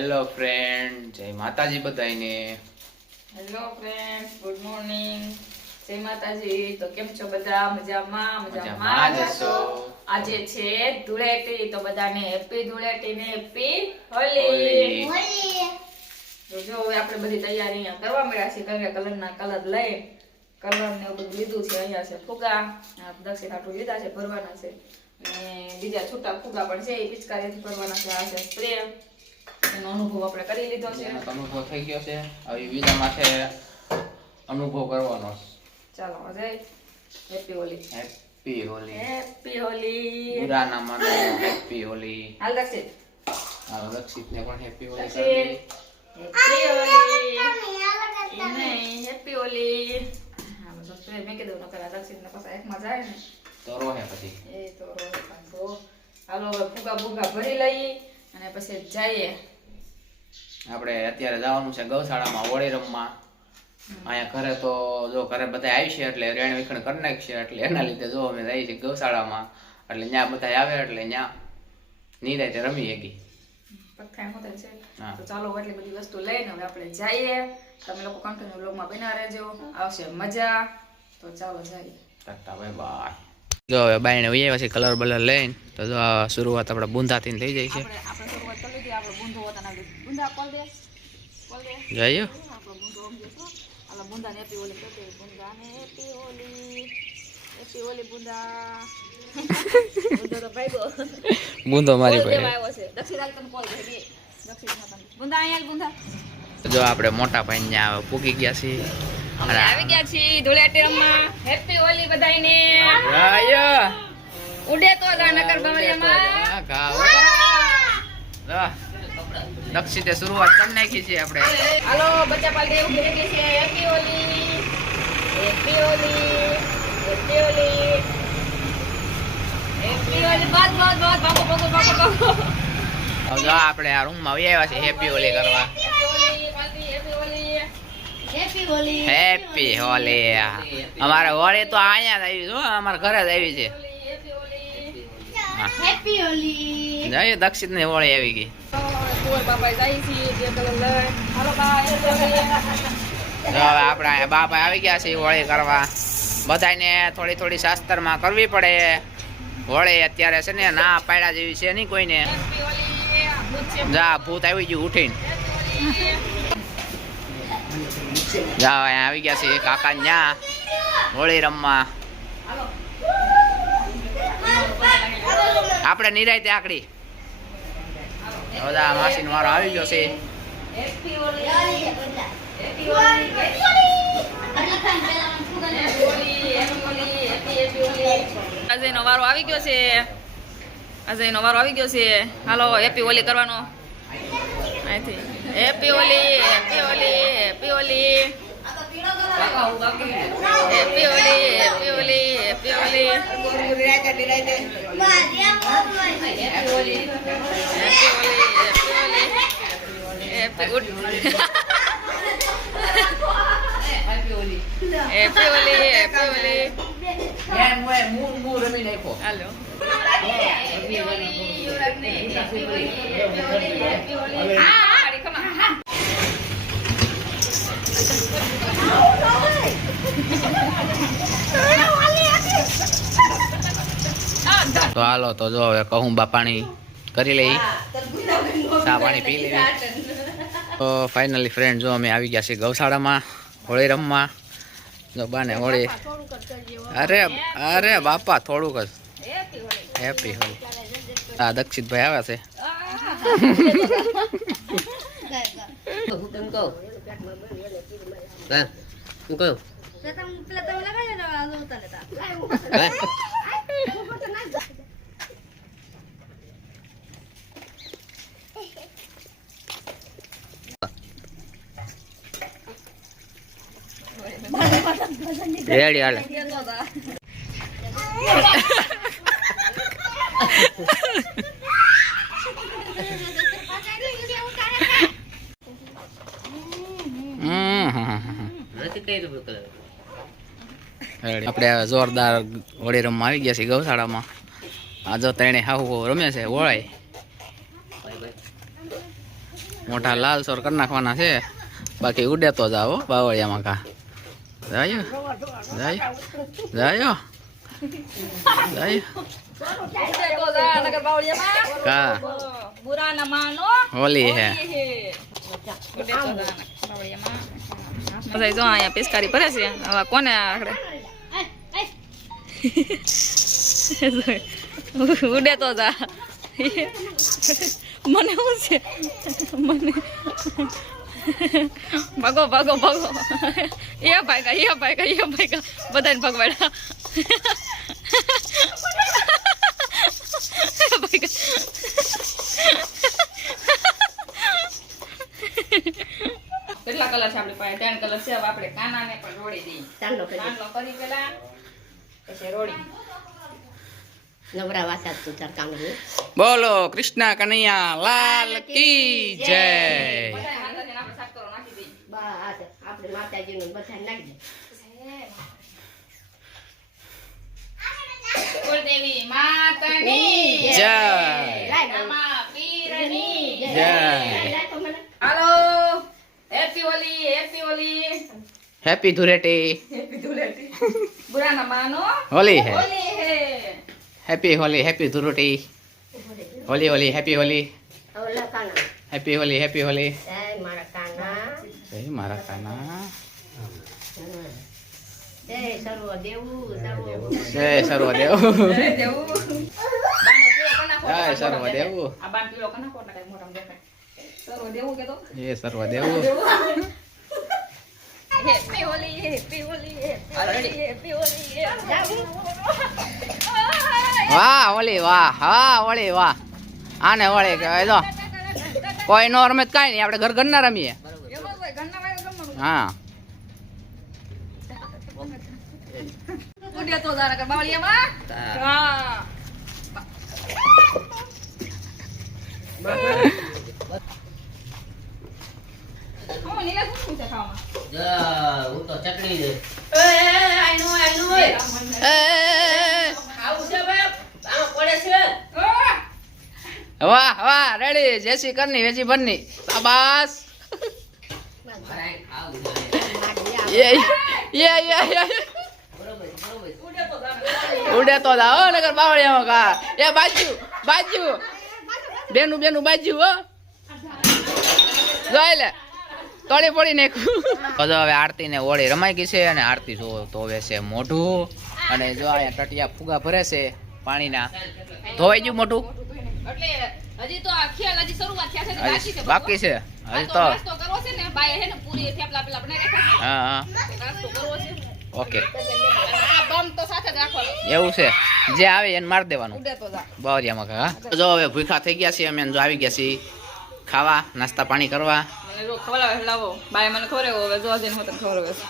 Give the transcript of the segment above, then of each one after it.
Hello friend જય માતાજી બધાને હેલો ફ્રેન્ડ ગુડ મોર્નિંગ જય માતાજી. તો કેમ છો બધા? મજામાં? મજામાં મજામાં જ જ છો. આજે છે ધૂળેટી. તો બધાને હેપી ધૂળેટી ને હેપી હોલી. હોલી તો જો હવે આપણે બધી તૈયારી અહીંયા કરવા મળ્યા છે કલર કલરના કલર લઈ કલર ને બધું લીધું છે. અહીંયા છે ફુગા. આ દક્ષિણ આટલું લીધા છે ભરવાના છે. અને બીજા છૂટા ફુગા પણ છે. એ પિચકારીથી ભરવાના છે. આ છે સ્પ્રે. એનો અનુભવ આપણે કરી લીધો છે. અનુભવ થઈ ગયો છે. હવે બીજા માથે અનુભવ કરવાનો. ચાલો Ajay happy Holi. Happy Holi. Happy Holi. બુરા ના માનો હેપી હોલી. હાલ દક્ષિણ હાલ રક્ષિત ને પણ હેપી હોલી કરી હેપી હોલી. નહીં હેપી હોલી. હા બધો મેં કીધું નકર આ દક્ષિણ ને પાછા એકમાં જાય ને. તો રોહે પછી. એ તો પાછો. હાલો હવે ફુગા ભરી લઈએ અને પછી જઈએ. આપણે અત્યારે જવાનું છે ગૌશાળામાં હોળી રમવા અહીંયા ઘરે તો જો ઘરે બધા આવી છે એટલે રેણ વિખણ કરી નાખશે એટલે એના લીધે જો અમે જઈએ છીએ ગૌશાળામાં એટલે ત્યાં બધા આવે એટલે ત્યાં નિરાતે રમી શકી પથ્થાણ હોતે છે? હા. તો ચાલો એટલી બધી વસ્તુ લઈને હવે આપણે જઈએ. તમે લોકો કન્ટિન્યુ બ્લોગમાં બના રહેજો. આવશે મજા. તો ચાલો જઈએ. Tata bye bye. જો હવે બાયણે વહી આવ્યા છે કલર બલર લઈને તો જો આ શરૂઆત આપણે બુંદાથી થઈ જાય છે. આપણે આપણે શરૂઆત કરી લીધી આપણે બુંદો હોતા જઈએ ને એપી ઓલી કે ઓલી એપી બુંદો તો ભાઈ ગો બુંદો મારી ભાઈ છે દક્ષિણ આલ તને કોલ ભાઈ દક્ષિણ અહીંયા બુંદા જો આપણે મોટા ભાઈ ને પૂકી ગયા છીએ. આવી ગયા છીએ ધૂળેટીમાં હેપી હોલી બધાને ઉડે તો નકર બંગડીમાં દક્ષિતે શરૂઆત કરી નાખી છે આપણે. હાલો બચ્ચા પાલટી ઊભી રાખી છે. એપી ઓલી એપી ઓલી એપી ઓલી. એપી ઓલી બાદ બાદ બાદ બાકો બાકો બાકો આપણે આ રૂમમાં આવી આવ્યા છે હેપી હોલી કરવા. હેપી હોલી અમારે હોળી તો અહીંયા જ આવી છે અમારા ઘરે જ આવી છે. હેપી હોલી દક્ષિણની હોળી આવી ગઈ. કુંવર બાપા આપણે બાપા આવી ગયા છે હોળી કરવા. બધાને થોડી થોડી શાસ્ત્રમાં કરવી પડે. હોળી અત્યારે છે ને ના પાડા જેવી છે નહીં કોઈને. જા, ભૂત આવી ગયું ઉઠીને. જા આવી ગયા છે કાકા ન્યા હોળી રમવા. આપણે નિરાયતે આકડી. બધા માસી વારો આવી ગયો છે. અજયનો વારો આવી ગયો છે. અજયનો વારો આવી ગયો છે. હાલો હેપી હોલી કરવાનો. અહીંથી. Happy Holi happy Holi happy Holi happy Holi happy Holi happy Holi happy Holi happy Holi happy good happy Holi happy Holi હાલો happy Holi યુવરાજને happy Holi happy Holi happy Holi હા હા ખમા તો હાલો તો જો હવે કહું બા પાણી કરી લઈ ચા પાણી પી લેવી તો ફાઇનલી ફ્રેન્ડ જો અમે આવી ગયા છીએ ગૌશાળામાં હોળી રમવા જો બાને હોળી અરે અરે બાપા થોડુંક જ. હેપી હોળી. આ દક્ષિતભાઈ આવ્યા છે. Lan, không có không? ಹೇಳಿ ಹೇಳ આપણે જોરદાર હોળી રમવા આવી ગયા છીએ ગૌશાળામાં. આ જો ત્રણે હાહુ રમે છે ઓળાય મોટા લાલ સોર કરી નાખવાના છે. બાકી ઉડે તો જાઓ બાવળિયામાં કા. જાય જાય જાય જાય. કા? બુરા ના માનો. હોલી હે. પછી જો અહીંયા પિસ્કારી ભરે છે હવે કોને આખડે ઉડે તો જા મને શું છે મને ભાગો ભાગો ભાગો એ ભાગ્યા એ ભાગ્યા એ ભાગ્યા બધાને ભગવાડા કેટલા કલર છે આપણી પાસે ત્રણ કલર છે હવે આપણે કાનાને પણ રોડી દઈએ ચાલો કરી કાનલો કરી પેલા પછી રોડી નવરા વાસા તું તાર કામ કરે બોલો કૃષ્ણ કનૈયા લાલ કી જય બધાય માતાજીને આપણે સાકરો નાખી દઈએ બસ આપણે માતાજીનું બધા નાખી દે કુળદેવી માતાની જય રમા પીરની જય હાલો happy Holi happy Holi happy Dhuleti happy Dhuleti બુરાના માનો હોલી હે હોલી હે happy Holi happy Dhuleti Holi Holi happy Holi ઓલા કાના હેપી હોલી હેપી હોલી જય મારા કાના જય મારા કાના જય સર્વ દેવું સર્વ જય સર્વદેવ જય દેવું બાને પીળો કના ફોટો જય મોઢામાં સર્વદેવ દેખાય. આ બાને પીળો કના ફોટો કાંઈ મોઢામાં દેખાય. સર્વદેવું કે તો જય Sarvadev happy Holi happy Holi happy Holi વાહ હોલી વાહ હા હોલી વાહ. આને હોળી કહેવાય. તો કોઈ નો રમે કાંઈ નહીં આપણે ઘર ઘરના રમીએ. ઘરના વાળા હા તો છે વાહ વાહ રેડી જેસી કરની વેચી બનની શાબાશ. યે યે ઉડે તો જાઓ ઉડે તો દા નગર બાવળિયામાં કા એ બાજુ બાજુ. બેનું બેનું બાજુ હો. જોઈ લે તોડી પડી નાખ્યું. તો હવે આરતી ને ઓળી રમાઈ ગઈ છે અને આરતી જો ધોવે છે મોઢું અને જો અહીંયા ટટિયા ફુગા ભરે છે પાણીના. ધોવાઈ ગયું મોઢું? હજી તો આ હજી શરૂઆત થયા છે બાકી છે હજી બાકી છે? આ હજી તો? તો નાસ્તો કરવો છે ને બાય હે ને પૂરી થેપલા પેલા બનાવી રાખ્યા હા હા. નાસ્તો કરવો છે. ઓકે. આ બમ તો સાથે જ રાખવાનો. એવું છે? જે આવે એને મારી દેવાનું. ઉડે તો બાવરિયામાં કા જો હવે ભૂખા થઈ ગયા છીએ અમે જો આવી ગયા છીએ ખાવા નાસ્તા પાણી કરવા. જો ખવડાવે લાવો. બાય મને ખવડાવ્યો હવે જો જઈને હું તને ખવડાવે છે.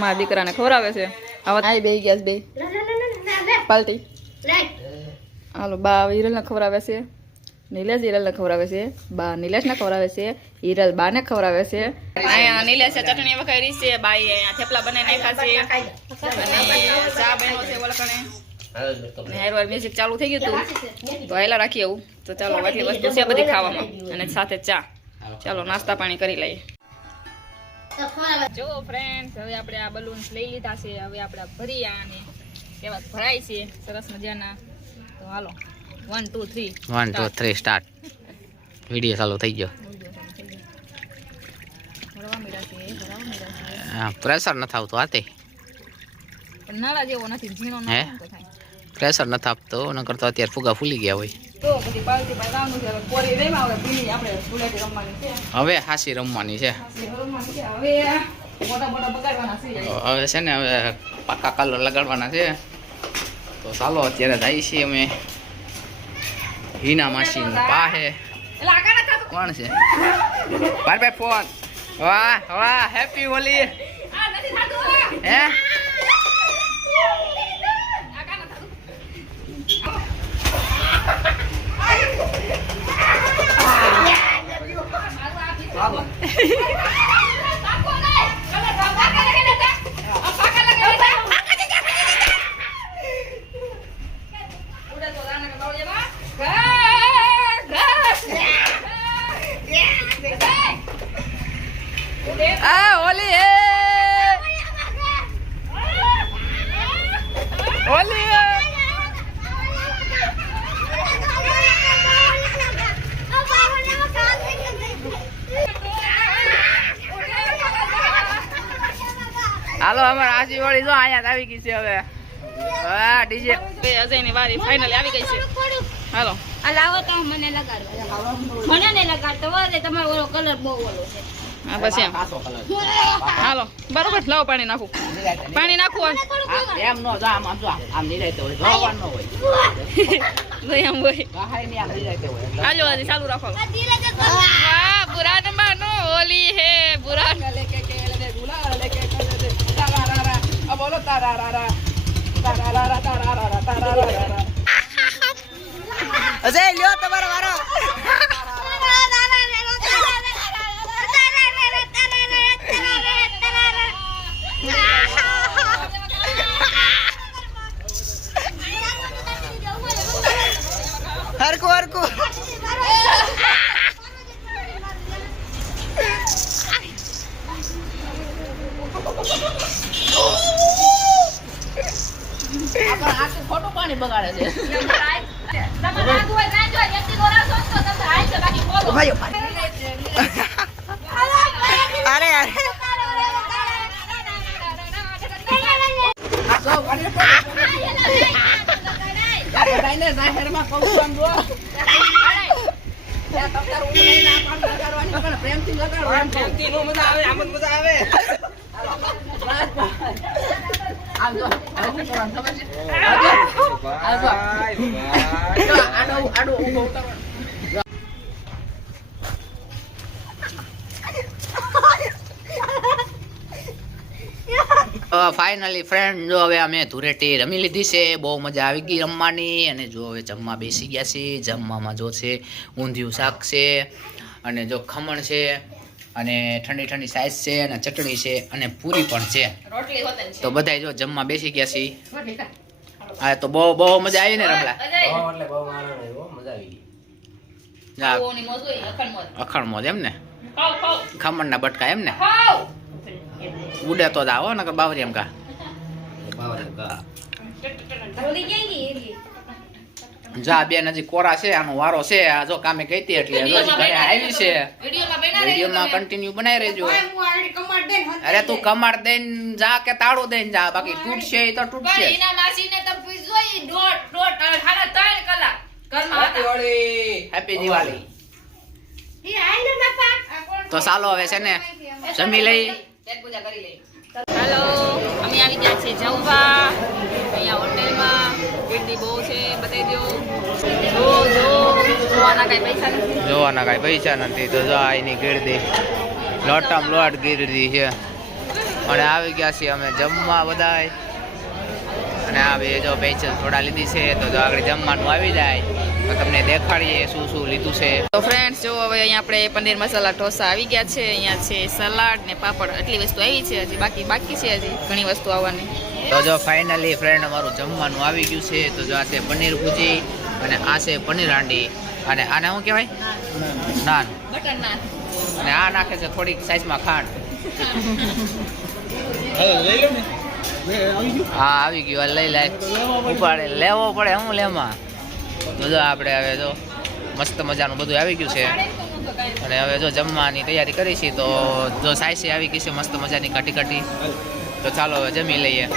મારા દીકરાને ખવડાવે છે. હવે આઈ બે ગયા બે. પાલટી. હાલો બા હિરલને ખવડાવે છે. નિલેશ હિરલને ખવડાવે છે. બા નિલેશને ખવડાવે છે. હિરલ બાને ખવડાવે છે. અહીંયા નિલેશે ચટણી વખાઈ છે. બાઈ અહીંયા થેપલા બનાવીને ખાશે અને ચા બન્યો છે હેરવાર મ્યુઝિક ચાલુ થઈ ગયું હતું. તો હેલા રાખીએ એવું તો ચાલો આટલી વસ્તુ છે બધી ખાવામાં. અને સાથે ચા. ચાલો નાસ્તા પાણી કરી લઈએ. જો ફ્રેન્ડ્સ હવે આપણે આ બલૂન્સ લઈ લીધા છે. હવે આપણે ભરી આને. કેવા ભરાય છે. સરસ મજાના. તો હાલો. One two three one two three start video ચાલુ થઈ ગયો. ભરવા મળ્યા છે ભરવા મળ્યા છે. પ્રેશર નથી આવતું આતે પણ નાળા જેવો નથી ઝીણો પ્રેશર નથી આપતો ન કરતો અત્યારે ફુગા ફૂલી ગયા હોય. હવે હાસી રમવાની છે. હવે છે. તો હવે છે ને હવે પાકા કલર લગાડવાના છે. તો ચાલો અત્યારે જાય છીએ અમે હિના માસી થતું. કોણ છે? ભાઈ ભાઈ ફોન. વાહ વાહ હેપી હોલી. હે? અમારે જો અહીંયા આવી ગઈ છે હવે. હા ડીજે. અજયની વારી ફાઇનલી આવી ગઈ છે. હાલો. આ લાવો તો મને લગાડો. મને ને લગાડતો વળે તમારો ઓલો કલર બહુ ઓલો છે. હા બસ એમ. હાલો. બરોબર લાવો પાણી નાખું. પાણી નાખું એમ નો જા આમ આમ જો આમ નિરાયતે હોય. જોવાનું ન હોય. એમ હોય. ગાહાયની આમ હોય. હાલો હજી ચાલુ રાખો. વાહ બુરાન માનો હોલી હે બુરા લેકે કે લે ગુલાલ લેકે કે લે તારારારા આ બોલો તારારારા. તારારારા તારારારા તારારારા. અજય લ્યો તમારો વારો હરકુ હરકુ ખોટું પાણી બગાડે છે અરે અરે બધાને જાહેરમાં કહું છું આમ જુઓ. ત્યાં તમતાર ઊંઘ નહીં અરે અરે લગાડવાની પ્રેમથી લગાડો એમ કહું. હાલો. બસ, બસ. આમ જો, હવે શું કરવાનું ખબર છે? આ જો. આ જો. જો, આડો આડો ઊભો ઉતારવાનો. ફાઇનલી ફ્રેન્ડ જો હવે અમે ધૂરેટી રમી લીધી છે બહુ મજા આવી ગઈ રમવાની. અને જો હવે જમવા બેસી ગયા છે જમવામાં જો છે ઊંધિયું શાક છે અને જો ખમણ છે અને ઠંડી ઠંડી સાઈઝ છે અને ચટણી છે અને પૂરી પણ છે. રોટલી હોતન છે. તો બધાય જો જમવા બેસી ગયા છે. હા તો બહુ બહુ મજા આવી. ને રમલા. અખણ મોજ એમ ને? ખમણના બટકા એમ ને. ઉડે તો જ આવો ને બાવરી એમ કા? જા બેન હજી કોરા છે આનો વારો છે આ જો કામે ગઈ એટલે હજી ઘરે આવી છે વિડીયોમાં. કન્ટિન્યુ બનાવી રહેજો અરે તું કમાડ દઈને જા કે તાળું દઈને જા બાકી તૂટશે એ તો તૂટશે એના માસીને તો પૂછજો, ઈ દોઢ, દોઢ, સાડા ત્રણ કલાક ઘરમાં હતા. હેપી દિવાળી. તો ચાલો હવે છે ને જમી લઈ. હાલો અમે આવી ગયા છીએ જમવા. અહીંયા હોટેલમાં. ગીરદી બહુ છે બતાવી દો જો જો. જોવાના કાંઈ પૈસા નથી? જોવાના કાંઈ પૈસા નથી તો જો આની એની ગીરદી. લોટમ લોટ ગીરદી છે. અને આવી ગયા છીએ અમે જમવા બધાય. અને આ બે જો પેન્સિલ થોડા લીધી છે તો જો આગળ જમવાનું આવી જાય. તમને દેખાડીએ શું શું લીધું છે. તો ફ્રેન્ડ્સ જો હવે અહીંયા આપણે પનીર મસાલા ઢોસા આવી ગયા છે. અહીંયા છે સલાડ ને પાપડ. આટલી વસ્તુ આવી છે હજી. બાકી બાકી છે હજી ઘણી વસ્તુ આવવાની. તો જો ફાઇનલી ફ્રેન્ડ અમારું જમવાનું આવી ગયું છે. તો જો આ છે પનીર ભૂજી અને આ છે પનીર હાંડી. અને આને શું કહેવાય? નાન. બટર નાન. અને આ નાખે છે થોડીક સાઈઝમાં ખાંડ. હા આવી ગયું. લઈ લાય ઉપાડે. લેવો પડે. હું લેમાં જો આપણે હવે જો મસ્ત મજાનું બધું આવી ગયું છે. અને હવે જો જમવાની તૈયારી કરી છે તો જો સાયસી આવી ગઈ છે મસ્ત મજાની કટી કાટી તો ચાલો હવે જમી લઈએ.